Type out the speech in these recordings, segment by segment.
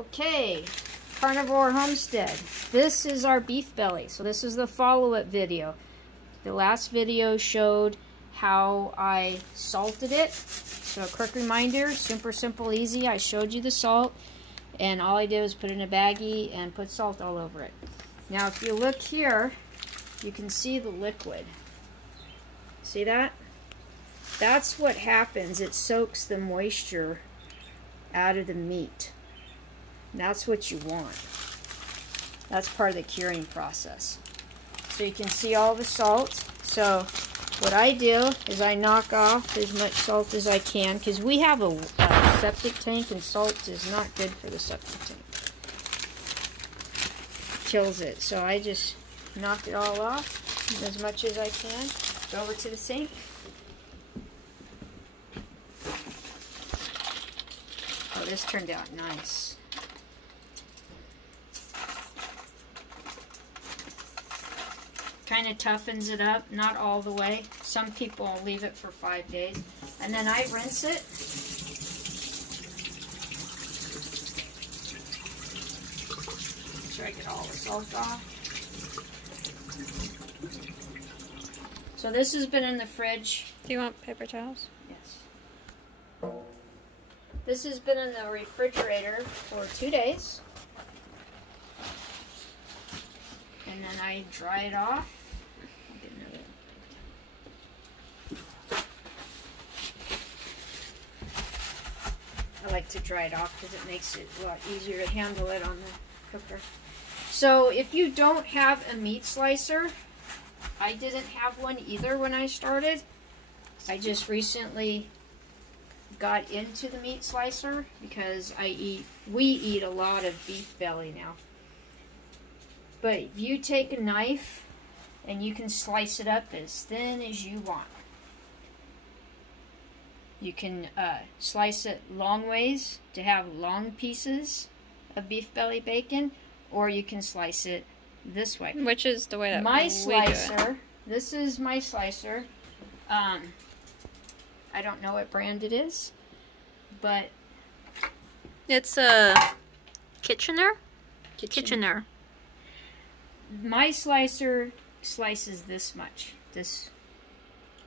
Okay, Carnivore Homestead. This is our beef belly. So this is the follow-up video. The last video showed how I salted it. So a quick reminder, super simple, easy. I showed you the salt, and all I did was put it in a baggie and put salt all over it. Now if you look here, you can see the liquid. See that? That's what happens. It soaks the moisture out of the meat. That's what you want. That's part of the curing process. So you can see all the salt. So what I do is I knock off as much salt as I can, because we have a septic tank and salt is not good for the septic tank. Kills it. So I just knock it all off as much as I can. Go over to the sink. Oh, this turned out nice. Kind of toughens it up, not all the way. Some people leave it for 5 days. And then I rinse it. Make sure I get all the salt off. So this has been in the fridge. Do you want paper towels? Yes. This has been in the refrigerator for 2 days. And then I dry it off. I like to dry it off because it makes it a lot easier to handle it on the cooker. So if you don't have a meat slicer, I didn't have one either when I started. I just recently got into the meat slicer because we eat a lot of beef belly now. But if you take a knife and you can slice it up as thin as you want. You can slice it long ways to have long pieces of beef belly bacon, or you can slice it this way. Which is the way that my we slicer, do it. This is my slicer. I don't know what brand it is, but It's a Kitchener? Kitchener. My slicer slices this much. This,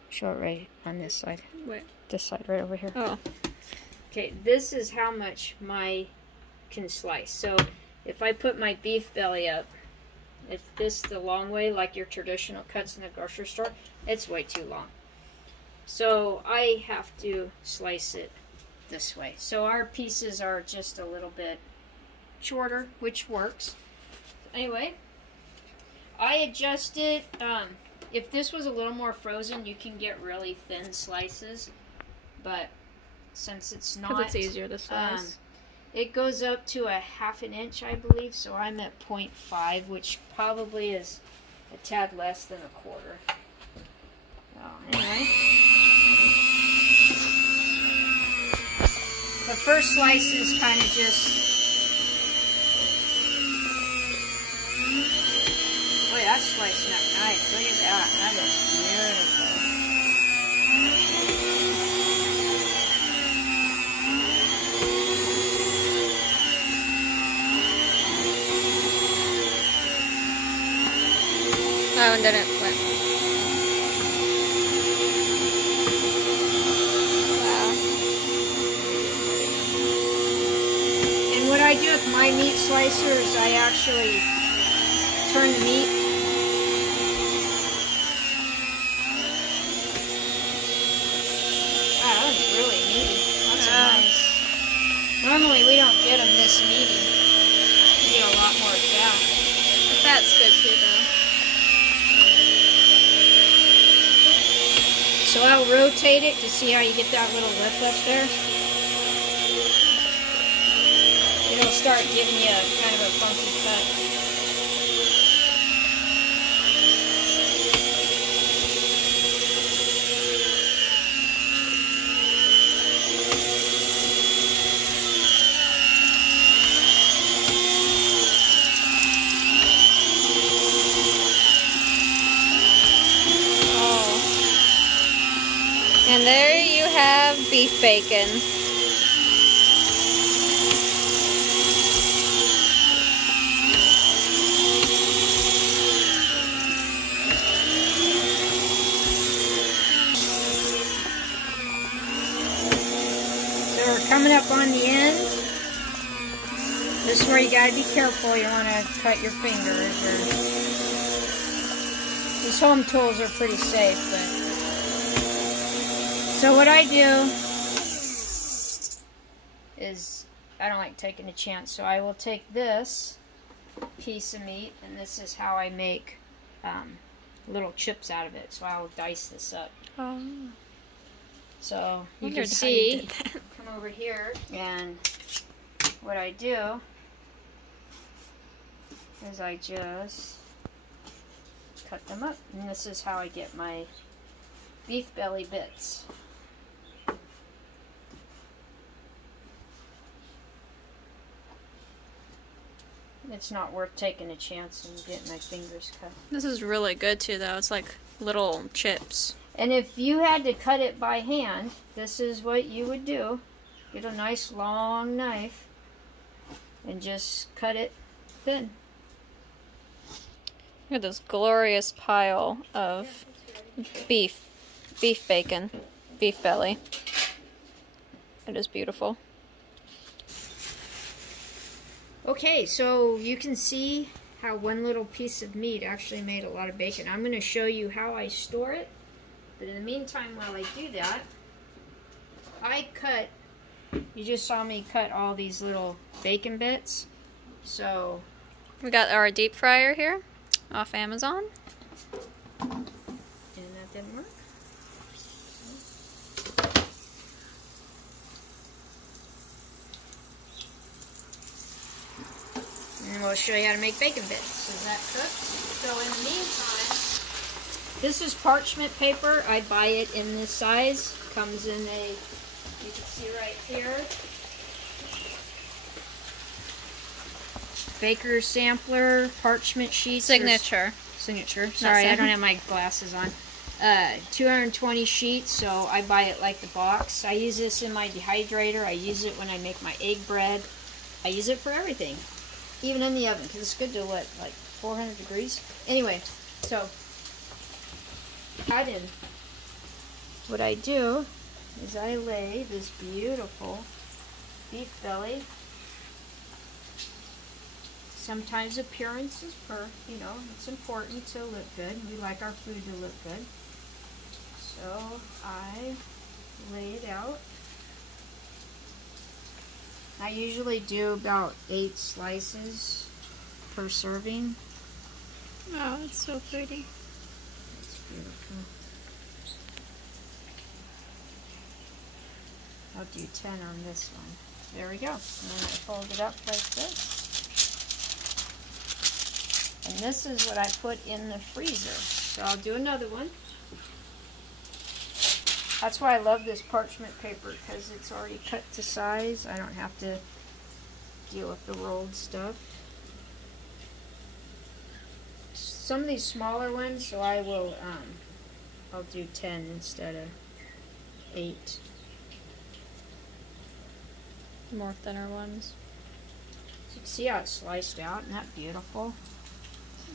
show it right on this side. Wait. This side right over here. Oh. Okay, this is how much my can slice. So if I put my beef belly up, if this the long way, like your traditional cuts in the grocery store, it's way too long. So I have to slice it this way. So our pieces are just a little bit shorter, which works. Anyway, I adjust it. If this was a little more frozen, you can get really thin slices. But since it's not, Because it's easier to slice. it goes up to a ½ inch, I believe. So I'm at 0.5, which probably is a tad less than a quarter. Anyway, the first slice is kind of just. Boy, that's slicing up nice. Look at that. That is beautiful. That one didn't flip. Wow. And what I do with my meat slicer is I actually turn the meat. Wow, that was really meaty. That's nice. Normally we don't get them this meaty. We get a lot more fat. The fat's good too, though. So I'll rotate it to see how you get that little lip up there. It'll start giving you kind of a funky cut. And there you have beef bacon. up on the end. This is where you gotta be careful. You want to cut your fingers. Or these home tools are pretty safe, but so what I do is I don't like taking a chance, so I will take this piece of meat, and this is how I make little chips out of it. So I will dice this up. Oh. So you can see, come over here, and what I do is I just cut them up, and this is how I get my beef belly bits. It's not worth taking a chance and getting my fingers cut. This is really good too, though. It's like little chips. And if you had to cut it by hand, this is what you would do. Get a nice long knife and just cut it thin. Look at this glorious pile of beef bacon, beef belly. It is beautiful. Okay, so you can see how one little piece of meat actually made a lot of bacon. I'm going to show you how I store it. But in the meantime, while I do that, I cut, you just saw me cut all these little bacon bits. So We got our deep fryer here off Amazon. And that didn't work. And we'll show you how to make bacon bits. Is that cooked? So in the meantime, this is parchment paper. I buy it in this size. Comes in a, you can see right here, baker sampler, parchment sheets. Signature. Signature. Sorry, I don't have my glasses on. 220 sheets, so I buy it like the box. I use this in my dehydrator. I use it when I make my egg bread. I use it for everything. Even in the oven, because it's good to what, like 400 degrees? Anyway, so cut in. What I do is I lay this beautiful beef belly. Sometimes appearance is you know, it's important to look good. We like our food to look good. So I lay it out. I usually do about 8 slices per serving. Oh, it's so pretty. It's beautiful. I'll do 10 on this one. There we go. And then I fold it up like this. And this is what I put in the freezer. So I'll do another one. That's why I love this parchment paper, because it's already cut to size. I don't have to deal with the rolled stuff. Some of these smaller ones, so I will, I'll do 10 instead of 8. More thinner ones. So you can see how it's sliced out. Isn't that beautiful?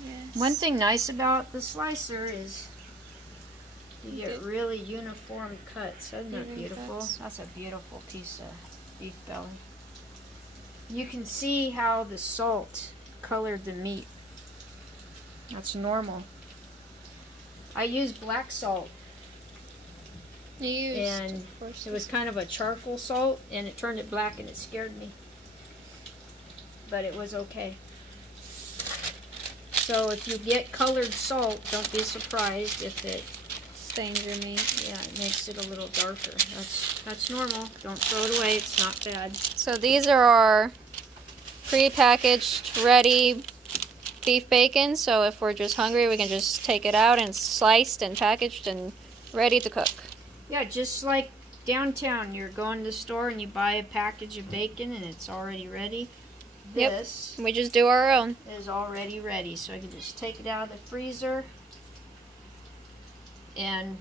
Yes. One thing nice about the slicer is you get really uniform cuts. Isn't that beautiful? That's a beautiful piece of beef belly. You can see how the salt colored the meat. That's normal. I use black salt. And it was kind of a charcoal salt, and it turned it black, and it scared me. But it was okay. So if you get colored salt, don't be surprised if it stains your meat. Yeah, it makes it a little darker. That's normal. Don't throw it away. It's not bad. So these are our pre-packaged, ready beef bacon. So if we're just hungry, we can just take it out and sliced and packaged and ready to cook. Yeah, just like downtown, you're going to the store and you buy a package of bacon and it's already ready. This we just do our own. Is already ready, so I can just take it out of the freezer. And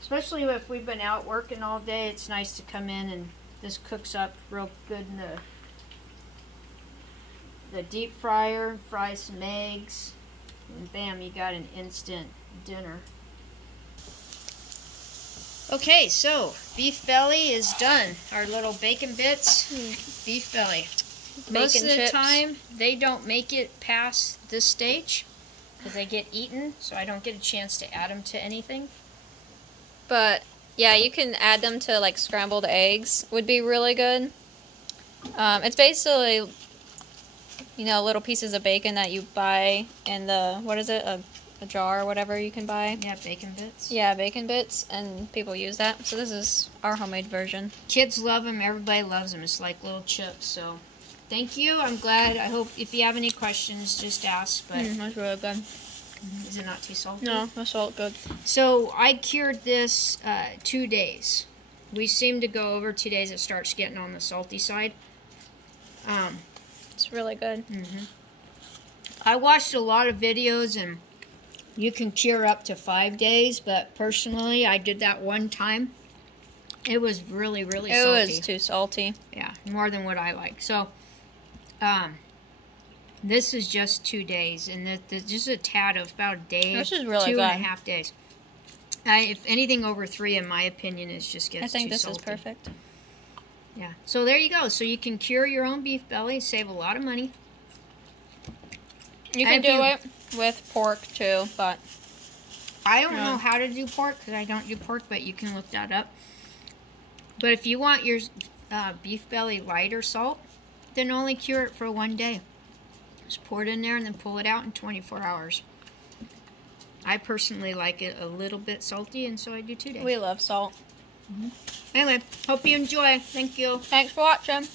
especially if we've been out working all day, it's nice to come in and this cooks up real good in the deep fryer. Fry some eggs, and bam, you got an instant dinner. Okay, so beef belly is done. Our little bacon bits, beef belly. Most of the time, they don't make it past this stage because they get eaten, so I don't get a chance to add them to anything. But yeah, you can add them to like scrambled eggs. Would be really good. It's basically, you know, little pieces of bacon that you buy in the, what is it, a jar or whatever you can buy. Yeah, bacon bits. Yeah, bacon bits, and people use that. So this is our homemade version. Kids love them. Everybody loves them. It's like little chips. So thank you. I'm glad. I hope if you have any questions, just ask. But that's really good. Is it not too salty? No, the salt good. So I cured this 2 days. We seem to go over 2 days. It starts getting on the salty side. It's really good. I watched a lot of videos, and you can cure up to 5 days, but personally, I did that one time. It was really, really salty. It was too salty. Yeah, more than what I like. So, this is just 2 days, and just a tad of about a day. This is really good. 2.5 days. If anything over 3, in my opinion, is just gets too salty. I think this is perfect. Yeah. So there you go. So you can cure your own beef belly, save a lot of money. You can do it with pork too, but I don't know how to do pork because I don't do pork, but you can look that up. But if you want your beef belly light or salt, then only cure it for 1 day. Just pour it in there and then pull it out in 24 hours. I personally like it a little bit salty, and so I do 2 days. We love salt. Anyway, hope you enjoy. Thank you. Thanks for watching.